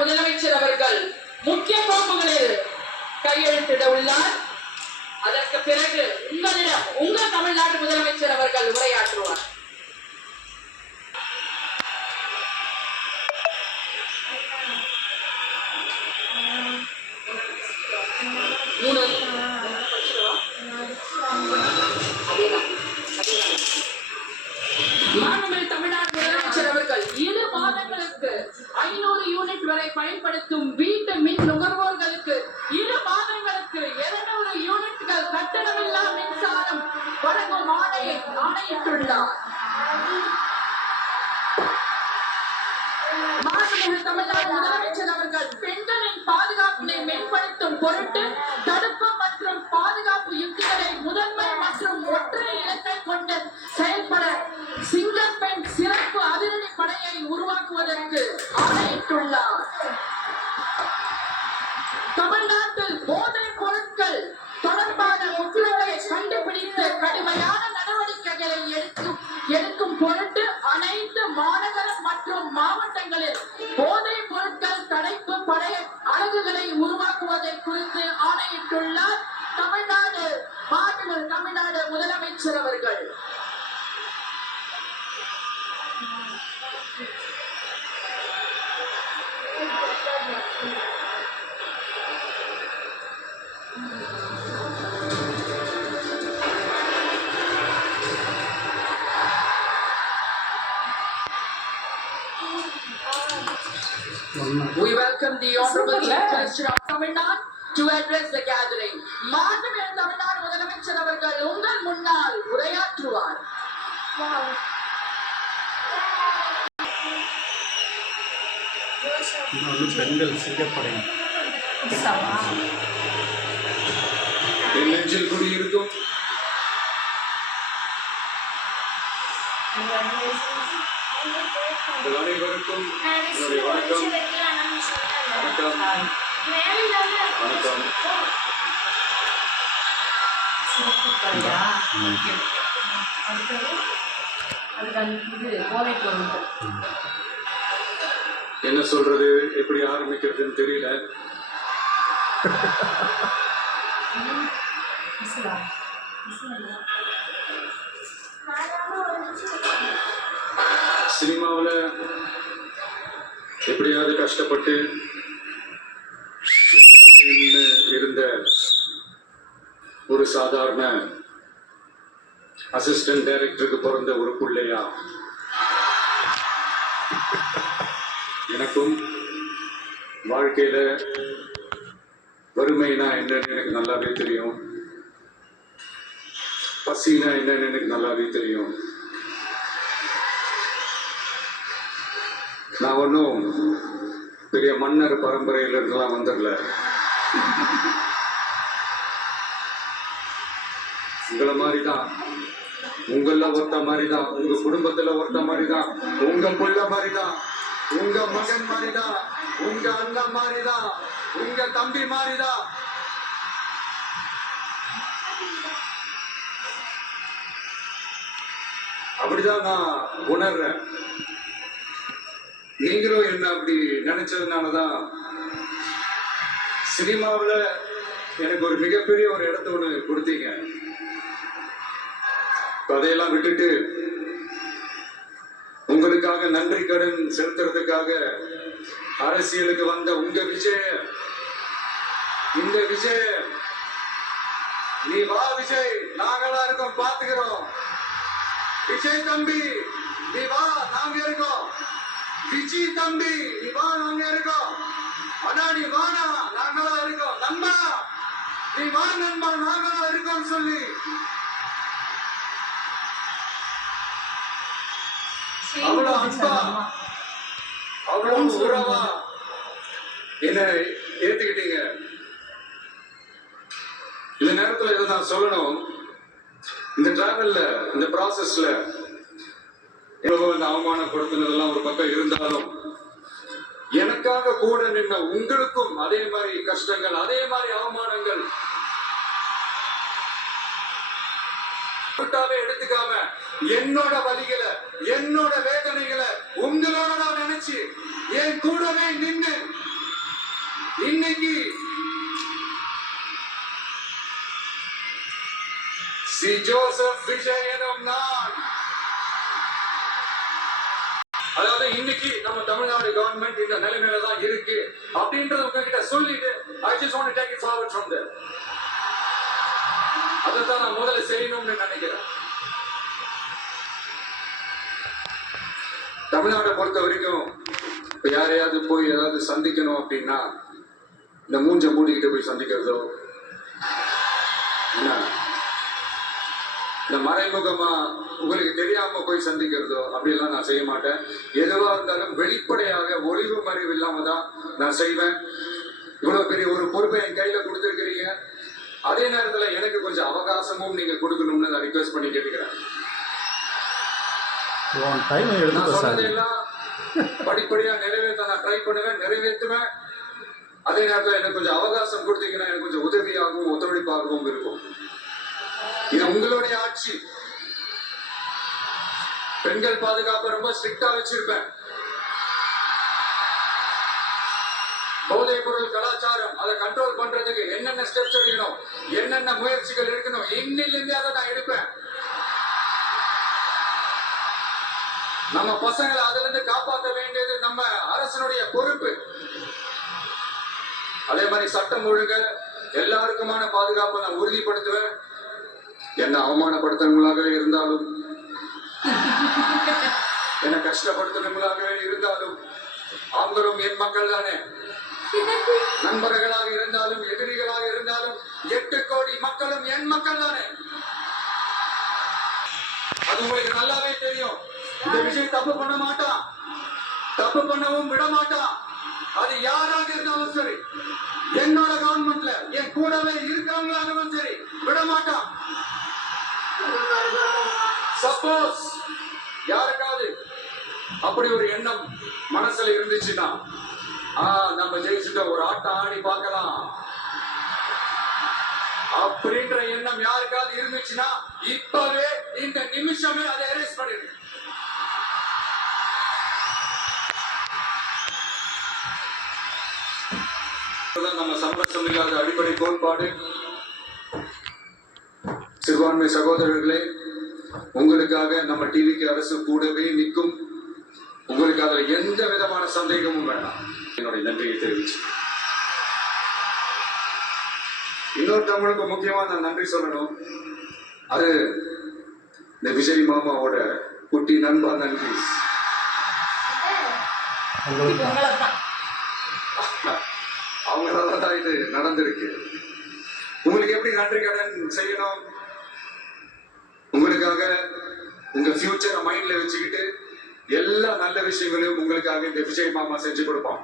முதலமைச்சர் அவர்கள் முக்கிய கோப்புகளில் கையெழுத்திட உள்ளார். அதற்கு பிறகு உங்கள் தமிழ்நாடு முதலமைச்சர் அவர்கள் உரையாற்றுவார். தமிழ்நாடு முதலமைச்சர் அவர்கள் 2 மாதங்களுக்கு 500 யூனிட் வரை பயன்படுத்தும் வீட்டு மின் நுகர்வோர்களுக்கு 2 மாதங்களுக்கு 200 யூனிட்கள் கட்டணமில்லா மின்சாரம் வழங்கும் ஆணையிட்டுள்ளார். தமிழ்நாடு முதலமைச்சர் அவர்கள் பெண்களின் பாதுகாப்பினை மேம்படுத்தும் பொருட்டு தடுப்பு மற்றும் பாதுகாப்பு யுக்திகளை முதன்மை மற்றும் ஒற்றை இலக்கை கொண்டு செயல்பட சிங்கப்பெண் சிறப்பு அதிரடி படையை உருவாக்குவதற்கு ஆணையிட்டுள்ளார். தமிழ்நாட்டில் போதைப் பொருட்கள் தொடர்பான குற்றங்களை கண்டுபிடித்து கடுமையான நடவடிக்கைகளை எடுக்கும் பொருட்டு அனைத்து மாநகரம் மற்றும் மாவட்டங்களில் போதைப் பொருட்கள் தடுப்பு படை அலகுகளை உருவாக்குவதை குறித்து ஆணையிட்டுள்ளார் தமிழ்நாடு முதலமைச்சர் அவர்கள். We welcome the Honorable Chief Minister of Tamil Nadu to address the gathering. மாண்புமிகு தமிழ்நாடு முதலமைச்சர் அவர்கள் உங்கள் முன்னால் உரையாற்றுவார். பெண்கள் சிங்கப்படை நெஞ்சில் குடியிருக்கும் அனைவருக்கும் வணக்கம். என்ன சொல்றது, எப்படி ஆரம்பிக்கிறதுன்னு தெரியல. சினிமாவில் எப்படியாவது கஷ்டப்பட்டு இருந்த ஒரு சாதாரண அசிஸ்டன்ட் டைரக்டருக்கு பிறந்த ஒரு பிள்ளையா எனக்கும் வாழ்க்கையில வறுமைனா என்னன்னு எனக்கு நல்லாவே தெரியும், பசினா என்னன்னு எனக்கு நல்லாவே தெரியும். நான் ஒன்றும் பெரிய மன்னர் பரம்பரையில இருந்தெல்லாம் வந்துடல. உங்களை மாதிரிதான், உங்கள ஒருத்த மாதிரிதான், உங்க குடும்பத்துல ஒருத்த மாதிரிதான், உங்க புள்ள மாதிரிதான், உங்க மகன் மாதிரிதான், உங்க அண்ணன் மாதிரிதான், உங்க தம்பி மாதிரிதான். அப்படிதான் நான் உணர்றேன். நீங்களும் என்ன அப்படி நினைச்சதுனாலதான் சினிமாவில் எனக்கு ஒரு மிகப்பெரிய ஒரு இடத்த ஒண்ணு கொடுத்தீங்க. அதையெல்லாம் விட்டுட்டு உங்களுக்காக நன்றி கடன் செலுத்துறதுக்காக அரசியலுக்கு வந்த உங்க விஜய், இந்த விஜய், நீ வா விஜய், நாங்களா இருக்கோம், பாத்துக்கிறோம். விஜய் தம்பி நீ வா, நாங்க இருக்கோம். விஜய் தம்பி நீ வா, நாங்க இருக்கோம். அண்ணா நீ வானா, நாங்களா இருக்கோம். நண்பா நீ வா நண்பா, நாங்களா இருக்கோம் சொல்லி அவ்வளவு அன்பா, அவ்வளவு உறவா என்ன ஏத்துக்கிட்டீங்க. இந்த நேரத்துல இதை நான் சொல்லணும். இந்த டிராவல்ல, இந்த ப்ராசஸ்ல அவமானப்படுத்தினதெல்லாம் ஒரு பக்கம் இருந்தாலும் எனக்காக கூட நின்ன உங்களுக்கும் அதே மாதிரி கஷ்டங்கள், அதே மாதிரி அவமானங்கள் எடுத்துக்காம என்னோட வலிகளை, என்னோட வேதனைகளை உங்களோட நான் நினைச்சு என் கூடவே நின்று இன்னைக்கு சி ஜோசப் விஜய் எனும் நான், அதாவது இன்னைக்கு நம்ம தமிழ்நாடு கவர்மெண்ட் இந்த நிலைமையில தான் இருக்கு அப்படின்றத உங்ககிட்ட சொல்லிட்டு I just want to take it forward from there. அதைத்தான் நான் முதல்ல செய்யணும்னு நினைக்கிறேன். தமிழ்நாட்டை பொறுத்த வரைக்கும் இப்ப யாரையாவது போய் ஏதாவது சந்திக்கணும் அப்படின்னா இந்த மூஞ்ச மூடிக்கிட்டு போய் சந்திக்கிறதோ, என்ன இந்த மறைமுகமா உங்களுக்கு தெரியாம போய் சந்திக்கிறதோ அப்படிலாம் நான் செய்ய மாட்டேன். எதுவா இருந்தாலும் வெளிப்படையாக ஒளிவு மறைவு இல்லாம தான் நான் செய்வேன். இவ்வளவு பெரிய ஒரு பொறுப்பை என் கையில கொடுத்துருக்கிறீங்க. அதே நேரத்துல எனக்கு கொஞ்சம் அவகாசமும் நீங்க கொடுக்கணும்னு நான் ரிக்வெஸ்ட் பண்ணி கேட்டுக்கிறேன். நான் சொன்னதெல்லாம் படிப்படியா நிறைவேற்ற நான் ட்ரை பண்ணுவேன், நிறைவேற்றுவேன். அதே நேரத்தில் எனக்கு கொஞ்சம் அவகாசம் கொடுத்தீங்கன்னா எனக்கு கொஞ்சம் உதவியாகவும் ஒத்துழைப்பாகவும் இருக்கும். இது உங்களுடைய ஆட்சி. பெண்கள் பாதுகாப்பை ரொம்ப ஸ்ட்ரிக்டா வச்சிருப்பேன். போதைப் பொருள் கலாச்சாரம் அதை கண்ட்ரோல் பண்றதுக்கு என்னென்ன ஸ்டெப்ஸ் எடுக்கணும், என்னென்ன முயற்சிகள் எடுக்கணும், இன்னிலிருந்து அதை நான் எடுப்பேன். நம்ம பசங்களை அதுல இருந்து காப்பாற்ற வேண்டியது நம்ம அரசனுடைய பொறுப்பு. அதே மாதிரி சட்டம் ஒழுங்கு எல்லாருக்குமான பாதுகாப்பை நான் உறுதிப்படுத்துவேன். என்ன அவமானப்படுத்துறவங்களாகவே இருந்தாலும், என்ன கஷ்டப்படுத்துறவங்களாகவே இருந்தாலும், அவங்களும் என் மக்கள் தானே. நண்பர்களாக இருந்தாலும் எதிரிகளாக இருந்தாலும் 8 கோடி மக்களும் என் மக்கள் தானே. அது உங்களுக்கு நல்லாவே தெரியும். இந்த விஷயம் தப்பு பண்ண மாட்டான், தப்பு பண்ணவும் விட மாட்டான். அது யாராக இருந்தாலும் சரி, என்னோட கவர்மெண்ட்ல என் கூடவே இருக்கிறவங்களாகவும் சரி விட மாட்டான். சப்போஸ் யாருக்காவது அப்படி ஒரு எண்ணம் மனசுல இருந்துச்சுன்னா நம்ம ஜெயிச்சுட்ட ஒரு ஆட்டம் ஆடி பார்க்கலாம் அப்படின்ற எண்ணம் யாருக்காவது இருந்துச்சுன்னா இப்பவே இந்த நிமிஷமே அதை எரேஸ் பண்ணிடு. நம்ம சமரசம் இல்லாத அடிப்படை கோட்பாடு. சிறுபான்மை சகோதரர்களே, உங்களுக்காக நம்ம டிவிக்கு அரசு கூடவே நிற்கும். உங்களுக்கு அதுல எந்த விதமான சந்தேகமும் வேண்டாம். என்னுடைய நன்றியை தெரிவிச்சு இன்னொருத்தவங்களுக்கு முக்கியமா நான் நன்றி சொல்லணும். அது இந்த விஜய் மாமாவோட குட்டி நண்பா நன்றி. அவங்களாலதான் இது நடந்திருக்கு. உங்களுக்கு எப்படி நன்றி கடன் செய்யணும்? உங்களுக்காக உங்க ஃபியூச்சரை மைண்ட்ல வச்சுக்கிட்டு எல்லா நல்ல விஷயங்களையும் உங்களுக்காக இந்த விஜய் மாமா செஞ்சு கொடுப்பான்.